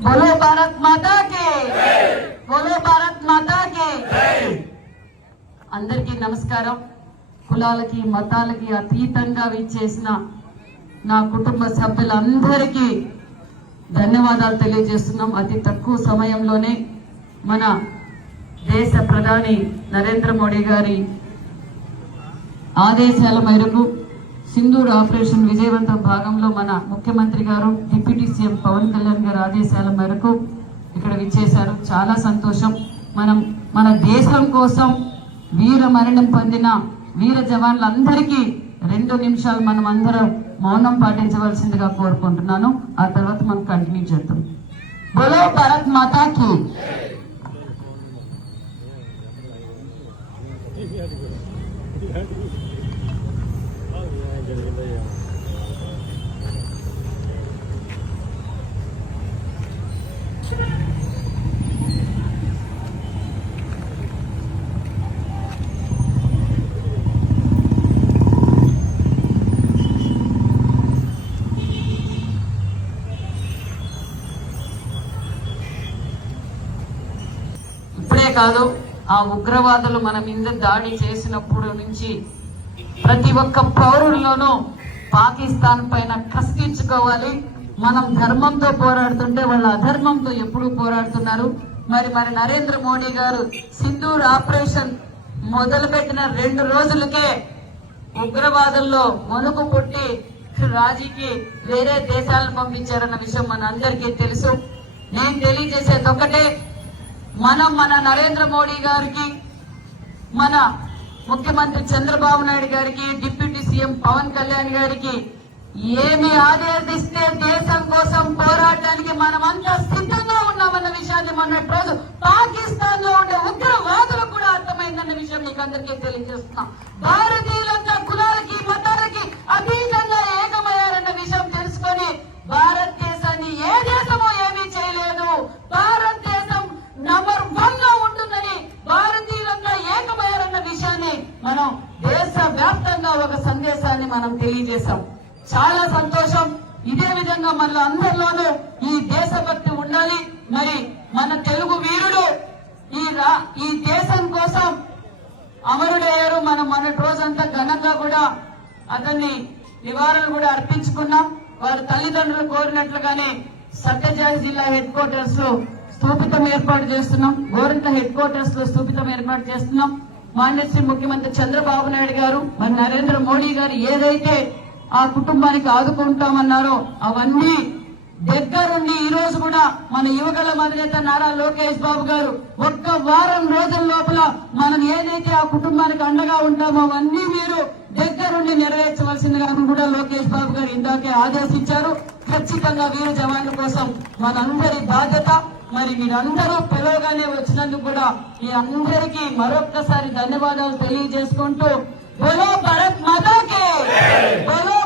बोलो भारत माता के बोलो भारत माता के అందరికీ నమస్కారం కులాలకి మతాలకి అతీతంగా విచ్చేసిన నా కుటుంబ సభ్యులందరికీ ధన్యవాదాలు తెలియజేస్తున్నాం అతి తక్కువ సమయంలోనే మన దేశ ప్రధాని నరేంద్ర మోడీ గారి ఆదేశాల మేరకు సింధూర్ ఆపరేషన్ విజయవంతం భాగంలో మన ముఖ్యమంత్రి గారు డిప్యూటీ సీఎం పవన్ కళ్యాణ్ గారి ఆదేశాల మేరకు ఇక్కడ విచ్చేశారు. చాలా సంతోషం. మనం మన దేశం కోసం వీర మరణం పొందిన వీర జవాన్లందరికీ రెండు నిమిషాలు మనం అందరం మౌనం పాటించవలసిందిగా కోరుకుంటున్నాను. ఆ తర్వాత మనం కంటిన్యూ చేద్దాం. బోలో భారత్ మాతాకి. ఇప్పుడే కాదు ఆ ఉగ్రవాదులు మన మీద దాడి చేసినప్పుడు నుంచి ప్రతి ఒక్క పౌరుల్లోనూ పాకిస్తాన్ పైన కష్టించుకోవాలి మనం ధర్మంతో పోరాడుతుంటే వాళ్ళ అధర్మంతో ఎప్పుడు పోరాడుతున్నారు. మరి మరి నరేంద్ర మోడీ గారు సింధూర్ ఆపరేషన్ మొదలుపెట్టిన రెండు రోజులకే ఉగ్రవాదుల్లో వణుకు పుట్టి రాజీకి వేరే దేశాలను పంపించారన్న విషయం మన అందరికీ తెలుసు. నేను తెలియజేసేది ఒకటే మనం మన నరేంద్ర మోడీ గారికి మన ముఖ్యమంత్రి చంద్రబాబు నాయుడు గారికి డిప్యూటీ సీఎం పవన్ కళ్యాణ్ గారికి ఏమి ఆదేశిస్తే దేశం కోసం పోరాటానికి మనమంతా సిద్ధంగా ఉన్నామన్న విషయాన్ని మొన్నటి రోజు పాకిస్తాన్లో ఉండే ఉగ్రవాదులు కూడా అర్థమైందన్న విషయం మీకు అందరికీ తెలియజేస్తున్నాం. భారతీయులంతా మనం తెలియజేశాం. చాలా సంతోషం. ఇదే విధంగా మన అందరిలోనూ ఈ దేశభక్తి ఉండాలి. మరి మన తెలుగు వీరుడు ఈ ఈ దేశం కోసం అమరుడయ్యారు. మనం మొన్నటి రోజంతా ఘనంగా కూడా అతన్ని నివారణ కూడా అర్పించుకున్నాం. వారి తల్లిదండ్రులు కోరినట్లుగానే సత్యజాయి జిల్లా హెడ్ క్వార్టర్స్లో స్థూపితం ఏర్పాటు చేస్తున్నాం. గోరంట్ల హెడ్ క్వార్టర్స్లో స్థూపితం ఏర్పాటు చేస్తున్నాం. మాన్యశ్రీ ముఖ్యమంత్రి చంద్రబాబు నాయుడు గారు మరి నరేంద్ర మోడీ గారు ఏదైతే ఆ కుటుంబానికి ఆదుకుంటామన్నారో అవన్నీ దగ్గరుండి ఈ రోజు కూడా మన యువకుల అధినేత నారా లోకేష్ బాబు గారు ఒక్క వారం రోజుల లోపల మనం ఏదైతే ఆ కుటుంబానికి అండగా ఉంటామో అవన్నీ మీరు దగ్గరుండి నెరవేర్చవలసిందిగా కూడా లోకేష్ బాబు గారు ఇందాకే ఆదేశించారు. ఖచ్చితంగా వీరు జవాన్ల కోసం మనందరి బాధ్యత. మరి మీరందరూ పిలవగానే వచ్చినందుకు కూడా మీ అందరికీ మరొక్కసారి ధన్యవాదాలు తెలియజేసుకుంటూ బలో భారత్ మాతాకే. బలో